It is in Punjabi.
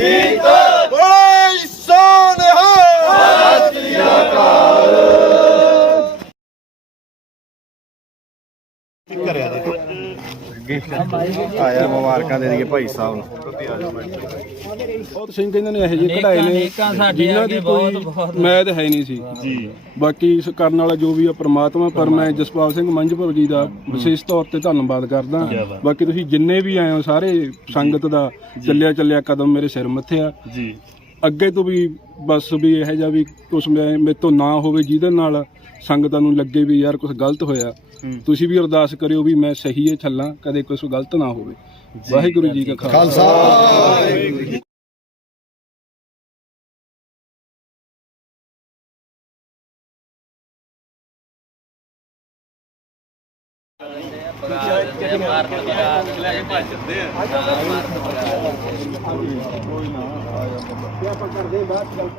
ঠিক ਆਇਆ ਮੁਬਾਰਕਾਂ ਦੇ ਦਈਏ ਭਾਈ ਸਾਹਿਬ ਨੂੰ। ਬਹੁਤ ਸਿੰਘ ਇਹਨਾਂ ਨੇ ਇਹੋ ਜਿਹੇ ਕਢਾਏ ਨੇ ਜਿਨ੍ਹਾਂ ਦੀ ਕੋਈ ਬਹੁਤ- ਮੈਦ ਹੈ ਨਹੀਂ ਸੀ। ਜੀ। ਬਾਕੀ ਇਸ ਕਰਨ ਵਾਲਾ ਜੋ ਵੀ ਆ ਪ੍ਰਮਾਤਮਾ ਪਰ ਮੈਂ ਜਸਪਾਲ ਸਿੰਘ ਮੰਝਪੁਰ ਜੀ ਦਾ ਵਿਸ਼ੇਸ਼ ਤੌਰ ਤੇ ਧੰਨਵਾਦ ਕਰਦਾ। ਬਾਕੀ ਤੁਸੀਂ ਜਿੰਨੇ ਵੀ ਆਏ ਹੋ ਸਾਰੇ ਸੰਗਤ ਦਾ ਚੱਲਿਆ ਚੱਲਿਆ ਕਦਮ ਮੇਰੇ ਸਿਰ ਮੱਥੇ ਆ। ਜੀ। ਅੱਗੇ ਤੋਂ ਵੀ ਬਸ ਵੀ ਇਹੋ ਜਿਹਾ ਵੀ ਮੈਂ ਮੇਰੇ ਤੋਂ ਨਾ ਹੋਵੇ ਜਿਹਦੇ ਨਾਲ ਸੰਗਤਾਂ ਨੂੰ ਲੱਗੇ ਵੀ ਯਾਰ ਕੁਝ ਗਲਤ ਹੋਇਆ। ਤੁਸੀਂ ਵੀ ਅਰਦਾਸ ਕਰਿਓ ਵੀ ਮੈਂ ਸਹੀ ਹੈ ਚੱਲਾਂ ਕਦੇ ਕੁਝ ਗਲਤ ਨਾ ਹੋਵੇ। ਵਾਹਿਗੁਰੂ ਜੀ ਕਾ ਖਾਲਸਾ। ਕੋਈ ਨਾ ਆਇਆ ਬੰਦਾ